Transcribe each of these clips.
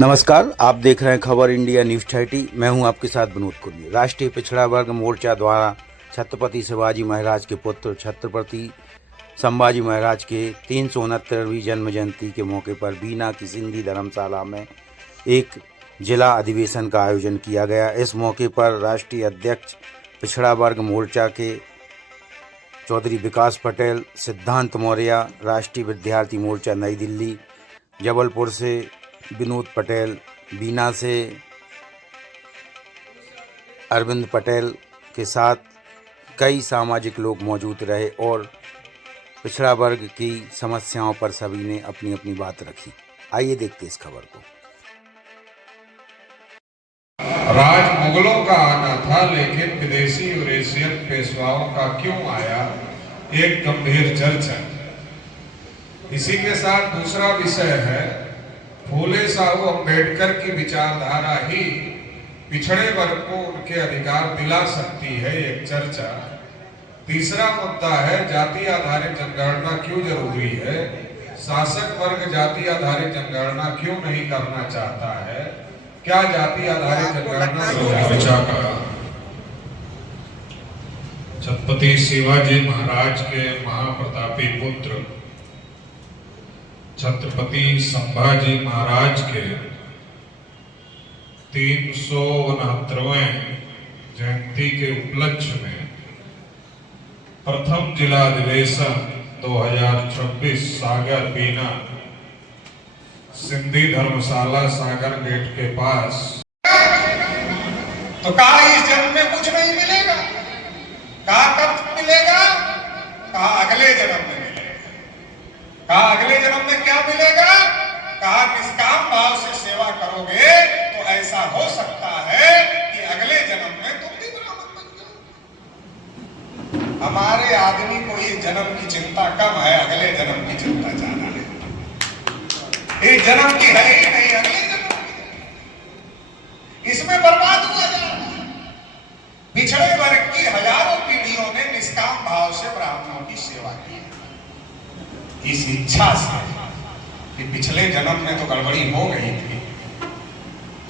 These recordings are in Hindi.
नमस्कार, आप देख रहे हैं खबर इंडिया न्यूज़ 30। मैं हूं आपके साथ विनोद कुर्मी। राष्ट्रीय पिछड़ा वर्ग मोर्चा द्वारा छत्रपति शिवाजी महाराज के पुत्र छत्रपति संभाजी महाराज के 369वीं जन्म जयंती के मौके पर बीना की सिंधी धर्मशाला में एक जिला अधिवेशन का आयोजन किया गया। इस मौके पर राष्ट्रीय अध्यक्ष पिछड़ा वर्ग मोर्चा के चौधरी विकास पटेल, सिद्धांत मौर्य, राष्ट्रीय विद्यार्थी मोर्चा नई दिल्ली, जबलपुर से विनोद पटेल, बीना से अरविंद पटेल के साथ कई सामाजिक लोग मौजूद रहे और पिछड़ा वर्ग की समस्याओं पर सभी ने अपनी अपनी बात रखी। आइए देखते इस खबर को। राज मुगलों का आना था, लेकिन विदेशी और एशियन पेशवाओं का क्यों आया, एक गंभीर चर्चा। इसी के साथ दूसरा विषय है फूले साहू अम्बेडकर की विचारधारा ही पिछड़े वर्ग को उनके अधिकार दिला सकती है, एक चर्चा। तीसरा मुद्दा है जाति आधारित जनगणना क्यों जरूरी है, शासक वर्ग जाति आधारित जनगणना क्यों नहीं करना चाहता है, क्या जाति आधारित जनगणना मोर्चा का छत्रपति शिवाजी महाराज के महाप्रतापी पुत्र छत्रपति संभाजी महाराज के 369वें जयंती के उपलक्ष्य में प्रथम जिला अधिवेशन 2026 सागर बीना सिंधी धर्मशाला सागर गेट के पास। तो कहा इस जन्म में कुछ नहीं मिलेगा, कहा कब मिलेगा, कहा अगले जन्म में मिलेगा। कहा अगले जन्म में क्या मिलेगा, कहा निष्काम भाव से सेवा करोगे तो ऐसा हो सकता है कि अगले जन्म में तुम भी ब्राह्मण बन जाओ। हमारे आदमी को ये जन्म की चिंता कम है, अगले जन्म की चिंता ज्यादा है। इस जन्म की है ही नहीं, अगले जन्म की इसमें बर्बाद हुआ जा रहा है। पिछड़े वर्ग की हजारों पीढ़ियों ने निष्काम भाव से ब्राह्मणों की सेवा की, इस इच्छा से कि पिछले जन्म में तो गड़बड़ी हो गई थी,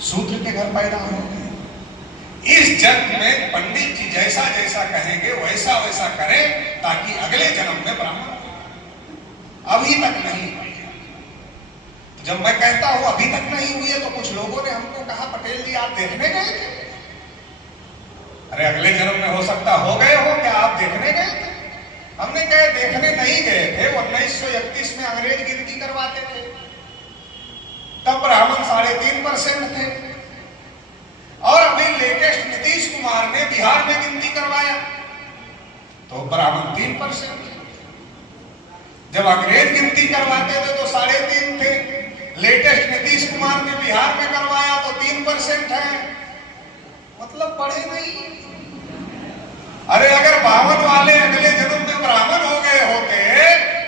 शूद्र के घर पैदा हो गए। इस जन्म में पंडित जी जैसा जैसा कहेंगे वैसा वैसा करें ताकि अगले जन्म में ब्राह्मण हो। अभी तक नहीं हुई है। जब मैं कहता हूं अभी तक नहीं हुई है तो कुछ लोगों ने हमको कहा पटेल जी आप देखने गए थे। अरे अगले जन्म में हो सकता हो गए हो, क्या आप देखने गए थे? हमने कहे देखने नहीं गए थे, 1931 में अंग्रेज गिनती करवाते थे, तब ब्राह्मण 3.5% थे। और अभी लेटेस्ट नीतीश कुमार ने बिहार में गिनती करवाया तो ब्राह्मण 3% थे। जब अंग्रेज गिनती करवाते थे तो 3.5 थे, लेटेस्ट नीतीश कुमार ने बिहार में करवाया तो 3% है, मतलब बढ़े नहीं। अरे अगर 52 वाले अगले जन्म में ब्राह्मण हो गए होते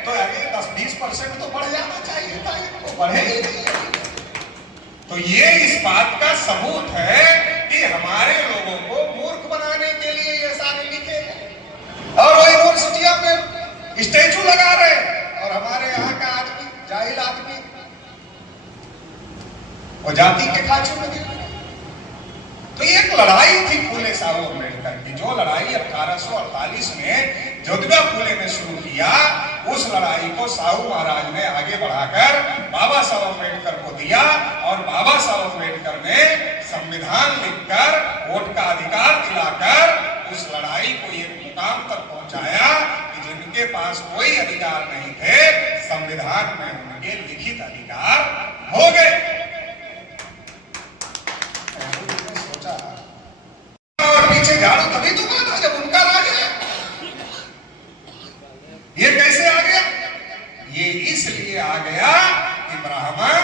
तो अरे 10-20% तो बढ़ जाना चाहिए था, इनको बढ़े ही नहीं। तो ये इस बात का सबूत है कि हमारे लोगों को मूर्ख बनाने के लिए ये सारे लिखे गए और वो यूनिवर्सिटियों पे स्टैचू लगा रहे और हमारे यहाँ का आदमी जाहिल आदमी वो जाति के खांचे में गिर। तो ये एक लड़ाई थी फूले साहू अम्बेडकर की, जो लड़ाई 1848 में ज्योतिबा फूले ने शुरू किया, उस लड़ाई को साहू महाराज ने आगे बढ़ाकर बाबा साहब अम्बेडकर को दिया और बाबा साहब अम्बेडकर ने संविधान लिखकर वोट का अधिकार दिलाकर उस लड़ाई को एक मुकाम तक पहुंचाया कि जिनके पास कोई अधिकार नहीं थे संविधान में उनके लिखित अधिकार हो गए। और पीछे झाड़ू तभी तो था जब उनका राज है। ये कैसे आ गया? ये इसलिए आ गया कि ब्राह्मण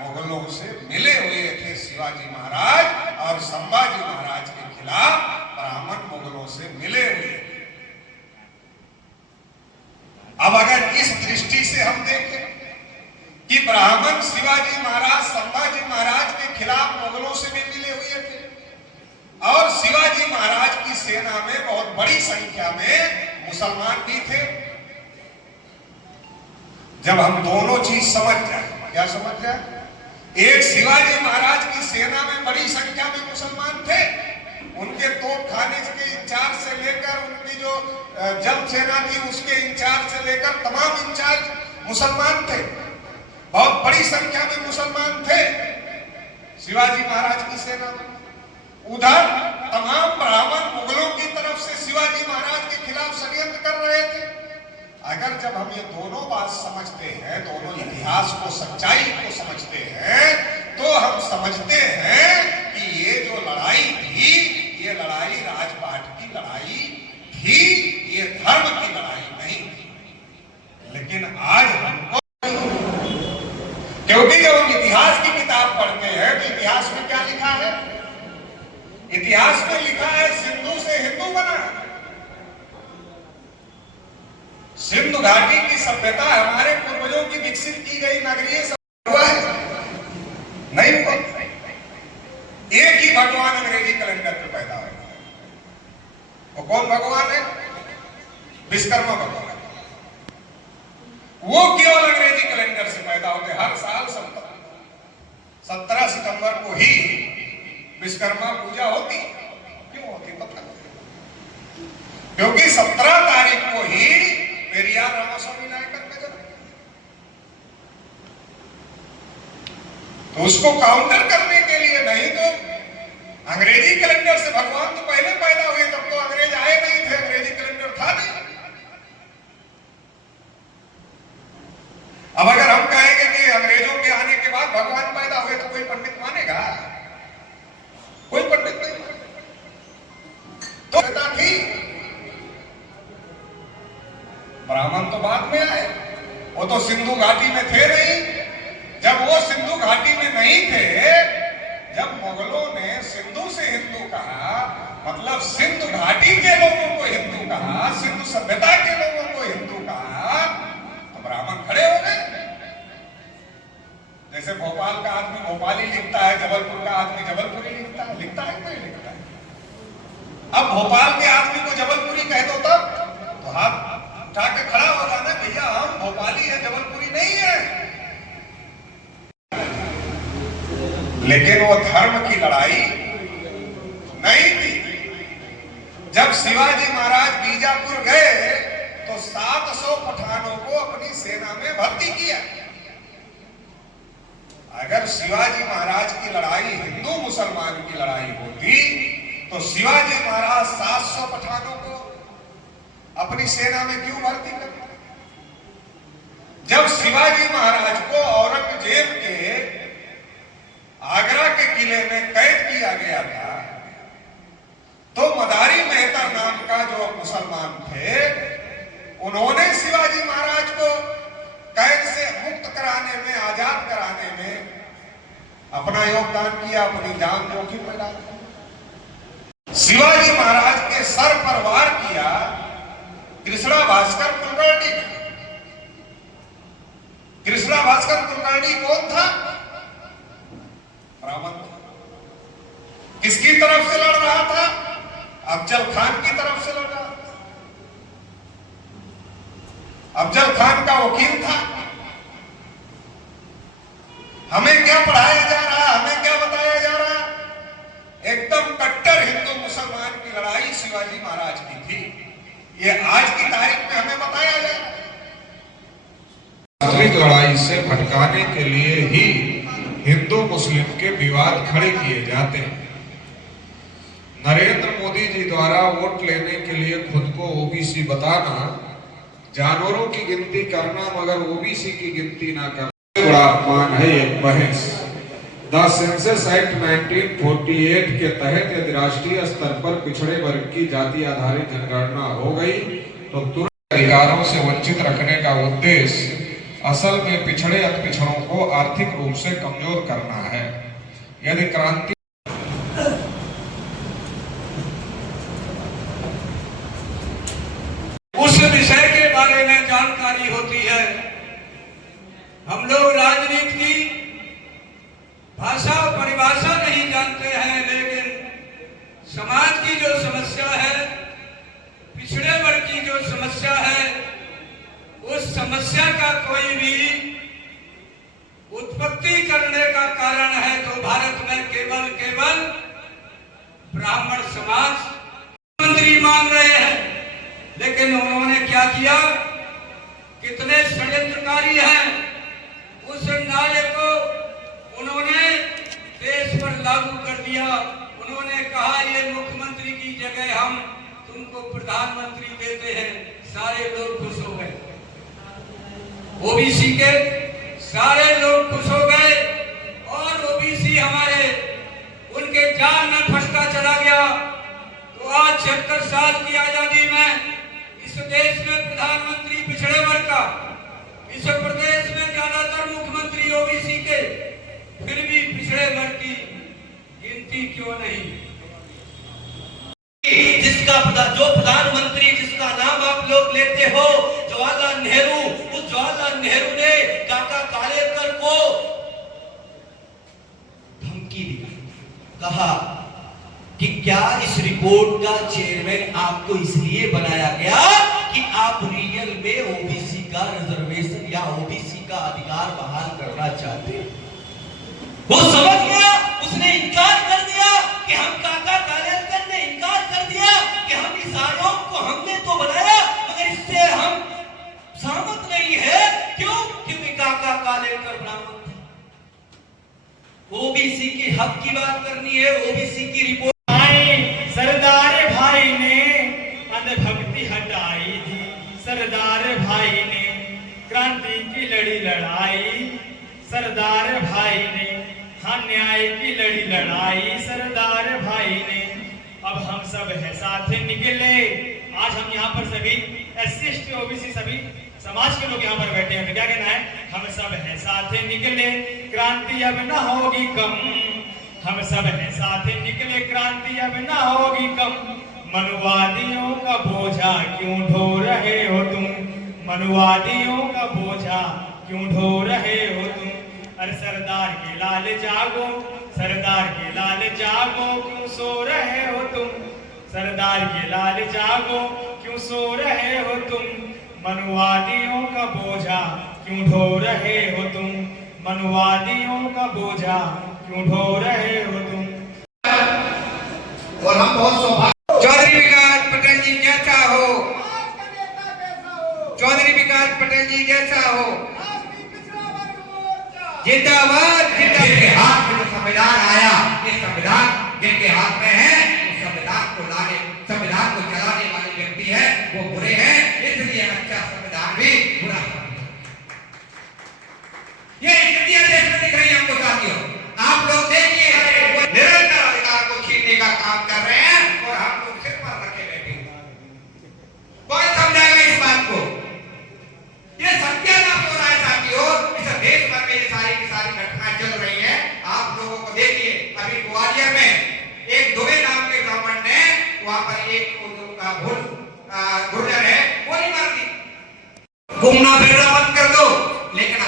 मुगलों से मिले हुए थे। शिवाजी महाराज और संभाजी महाराज के खिलाफ ब्राह्मण मुगलों से मिले हुए थे। अब अगर इस दृष्टि से हम देखें कि ब्राह्मण शिवाजी महाराज संभाजी महाराज के खिलाफ मुगलों से भी मिले हुए थे और शिवाजी महाराज की सेना में बहुत बड़ी संख्या में मुसलमान भी थे। जब हम दोनों चीज समझ जाए, क्या समझ जाए एक शिवाजी महाराज की सेना में बड़ी संख्या में मुसलमान थे। उनके तोप खाने के इंचार्ज से लेकर उनकी जो जब सेना थी उसके इंचार्ज से लेकर तमाम इंचार्ज मुसलमान थे। बहुत बड़ी संख्या में मुसलमान थे शिवाजी महाराज की सेना में। उधर तमाम ब्राह्मण मुगलों की तरफ से शिवाजी महाराज के खिलाफ षड्यंत्र कर रहे थे। अगर जब हम ये दोनों बात समझते हैं, दोनों इतिहास को, सच्चाई को समझते हैं, तो हम समझते हैं कि ये जो लड़ाई थी, ये लड़ाई राजपाट की लड़ाई थी, ये धर्म की लड़ाई नहीं थी। लेकिन आज हमको, क्योंकि जब हम इतिहास की किताब पढ़ते हैं तो इतिहास में क्या लिखा है? इतिहास में लिखा है सिंधु से हिंदू बना। सिंधु घाटी की सभ्यता हमारे पूर्वजों की विकसित की गई नगरीय सभ्यता हुआ है? नहीं हुआ। एक ही भगवान अंग्रेजी कैलेंडर पे पैदा हुआ है। वो कौन भगवान है? विश्वकर्मा भगवान। वो केवल अंग्रेजी कैलेंडर से पैदा होते। हर साल 17 सितंबर को ही विश्वकर्मा पूजा होती। क्यों होती पता नहीं। क्योंकि 17 तारीख को ही पेरियार रामास्वामी नायकर का जन्म। तो उसको काउंटर करने के लिए, नहीं तो अंग्रेजी कैलेंडर से भगवान तो पहले पैदा हुए, तब तो अंग्रेज आए नहीं थे, अंग्रेजी कैलेंडर था नहीं। अब अगर हम कहेंगे कि अंग्रेजों के आने के बाद भगवान पैदा हुए तो कोई पंडित मानेगा? कोई पंडित नहीं। तो थी ब्राह्मण तो बाद में आए, वो तो सिंधु घाटी में थे नहीं। जब वो सिंधु घाटी में नहीं थे, जब मुगलों ने सिंधु से हिंदू कहा, मतलब सिंधु घाटी के लोगों को हिंदू कहा, सिंधु सभ्यता के लोगों को हिंदू कहा, तो ब्राह्मण खड़े हो गए। जैसे भोपाल का आदमी भोपाली लिखता है, जबलपुर का आदमी जबलपुरी लिखता है कि नहीं लिखता है? अब भोपाल के आदमी को जबलपुरी कह दो तो हाथ उठा के खड़ा हो जाना, भैया हम भोपाली है, जबलपुरी नहीं है। लेकिन वो धर्म की लड़ाई नहीं थी। जब शिवाजी महाराज बीजापुर गए तो 700 पठानों को अपनी सेना में भर्ती किया। अगर शिवाजी महाराज की लड़ाई हिंदू मुसलमान की लड़ाई होती तो शिवाजी महाराज 700 पठानों को अपनी सेना में क्यों भर्ती करते? जब शिवाजी महाराज को औरंगजेब के आगरा के किले में कैद किया गया था, तो मदारी मेहता नाम का जो मुसलमान थे, उन्होंने शिवाजी महाराज को कैद से मुक्त कराने में, आजाद कराने में अपना योगदान किया, अपनी जान जोखिम में डाली। शिवाजी महाराज के सर पर वार किया कृष्णा भास्कर कुलकर्णी। कृष्णा भास्कर कुलकर्णी कौन था? ब्राह्मण था। किसकी तरफ से लड़ रहा था? अफजल खान की तरफ से लड़ रहा था। अफजल खान का वकील था। हमें क्या पढ़ाया जा रहा, हमें क्या बताया जा रहा? एकदम कट्टर हिंदू मुसलमान की लड़ाई शिवाजी महाराज की थी। ये आज की तारीख में हमें बताया जा रहा है। आंतरिक लड़ाई से भटकाने के लिए ही हिंदू मुस्लिम के विवाद खड़े किए जाते हैं। नरेंद्र मोदी जी द्वारा वोट लेने के लिए खुद को ओबीसी बताना, जानवरों की गिनती करना मगर ओबीसी की गिनती ना करना बड़ा अपमान है। एक बहस द सेंसस एक्ट 1948 के तहत यदि राष्ट्रीय स्तर पर पिछड़े वर्ग की जाति आधारित जनगणना हो गई तो तुरंत अधिकारों से वंचित रखने का उद्देश्य असल में पिछड़े अतिपिछड़ों को आर्थिक रूप से कमजोर करना है। यदि क्रांति उस विषय के बारे में जानकारी होती है, हम लोग राजनीति की भाषा और परिभाषा नहीं जानते हैं, लेकिन समाज की जो समस्या है, पिछड़े वर्ग की जो समस्या है, उस समस्या का कोई भी उत्पत्ति करने का कार्य लिया। उन्होंने कहा ये मुख्यमंत्री की जगह हम तुमको प्रधानमंत्री देते हैं। सारे लोग खुश हो गए, ओबीसी के सारे लोग खुश हो गए और ओबीसी हमारे उनके जान में फंसता चला गया। तो आज 76 साल की आजादी में इस देश में प्रधानमंत्री पिछड़े वर्ग का, इस प्रदेश में ज्यादातर मुख्यमंत्री ओबीसी के, फिर भी पिछड़े वर्ग की गिनती क्यों नहीं? जो प्रधानमंत्री जिसका नाम आप लोग लेते हो, जवाहरलाल नेहरू, उस जवाहरलाल नेहरू ने काका कालेलकर को धमकी दी, कहा कि क्या इस रिपोर्ट का चेयरमैन आपको इसलिए बनाया गया कि आप रियल में ओबीसी का रिजर्वेशन या ओबीसी का अधिकार बहाल करना चाहते हैं? वो समझ गया, उसने इनकार कर दिया कि हम काका कालेलकर ने इनकार कर दिया कि हम इस आयोग को हमने तो बनाया मगर इससे हम सहमत नहीं है। क्यों? क्योंकि काका कालेलकर ब्राह्मण थे। ओबीसी की हक की बात करनी है, ओबीसी की रिपोर्ट। सरदार भाई ने अंधभक्ति हटाई थी, सरदार भाई ने क्रांति की लड़ी लड़ाई, सरदार भाई ने हाँ न्याय की लड़ी लड़ाई, सरदार भाई ने। अब हम सब है साथ निकले। आज हम यहाँ पर सभी SC ST OBC सभी समाज के लोग यहाँ पर बैठे हैं, तो क्या कहना है? हम सब है साथ निकले, क्रांति अब न होगी कम। हम सब है साथ निकले, क्रांति अब न होगी कम। मनुवादियों का बोझा क्यों ढो रहे हो तुम? मनुवादियों का बोझा क्यों ढो रहे हो तुम? अरे सरदार के लाल जागो, सरदार के लाल जागो, क्यों सो रहे हो तुम? सरदार के लाल जागो, क्यों सो रहे हो तुम? मनुवादियों का बोझा क्यों ढो रहे हो तुम? मनुवादियों का बोझा क्यों ढो रहे हो तुम? और हम बहुत सौभाग्य। चौधरी विकास पटेल जी जैसा हो, चौधरी विकास पटेल जी जैसा हो, जिंदाबाद जिंदाबाद। जिनके हाथ में संविधान आया, ये संविधान जिनके हाथ में है, उस संविधान को लाने, संविधान को चलाने वाले व्यक्ति है वो बुरे हैं, इसलिए अच्छा संविधान भी बुरा। ये स्थितियां देश में दिख रही है हमको साथियों। आप लोग देखिए, वो निरंतर अधिकार को छीनने का काम कर रहे हैं और हम लोग सिर पर रखे बैठे हैं। कौन समझाएगा इस बात को? ये सत्यानाश हो रहा है साथियों। इस देश भर में ये सारी की सारी घटनाएं चल रही हैं। आप लोगों को देखिए, अभी ग्वालियर में एक दुबे नाम के ब्राह्मण ने वहां पर एक गुर्जर है गोली मार दी। घूमना फिरना बंद कर दो, लेकिन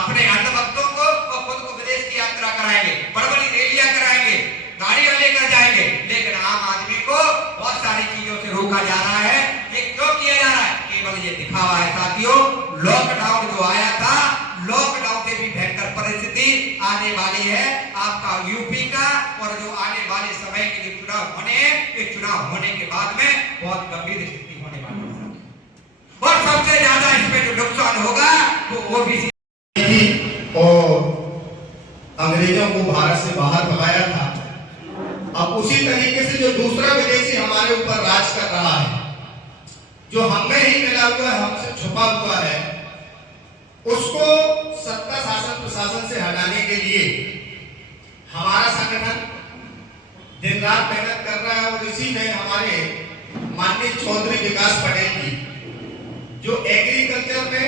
अपने अंधभक्तों को और खुद को विदेश की यात्रा कराएंगे, बड़ी-बड़ी रैलियां कराएंगे, गाड़ियां लेकर जाएंगे, लेकिन आम आदमी को बहुत सारी चीजों से रोका जा रहा है। ये क्यों किया जा रहा है? केवल ये दिखावा है साथियों। लॉकडाउन जो आया था, लॉकडाउन से भी भयंकर परिस्थिति आने वाली है आपका यूपी का, और जो आने वाले समय के लिए चुनाव होने हैं, ये चुनाव होने के बाद में बहुत गंभीर स्थिति होने वाली है। और सबसे ज्यादा इसमें जो नुकसान होगा वो ओबीसी और अंग्रेजों को भारत से बाहर भगाया था। अब उसी तरीके से जो दूसरा विदेशी हमारे ऊपर राज कर रहा है, जो हमें ही मिला हुआ है, हमसे छुपा हुआ है, उसको सत्ता शासन प्रशासन से हटाने के लिए हमारा संगठन दिन रात मेहनत कर रहा है। और इसी में हमारे माननीय चौधरी विकास पटेल जी, जो एग्रीकल्चर में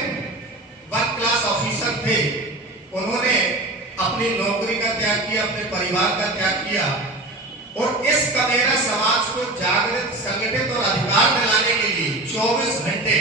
1 क्लास ऑफिसर थे, उन्होंने अपनी नौकरी का त्याग किया, अपने परिवार का त्याग किया और इस कमेरा समाज को जागृत, संगठित और अधिकार दिलाने के लिए 24 घंटे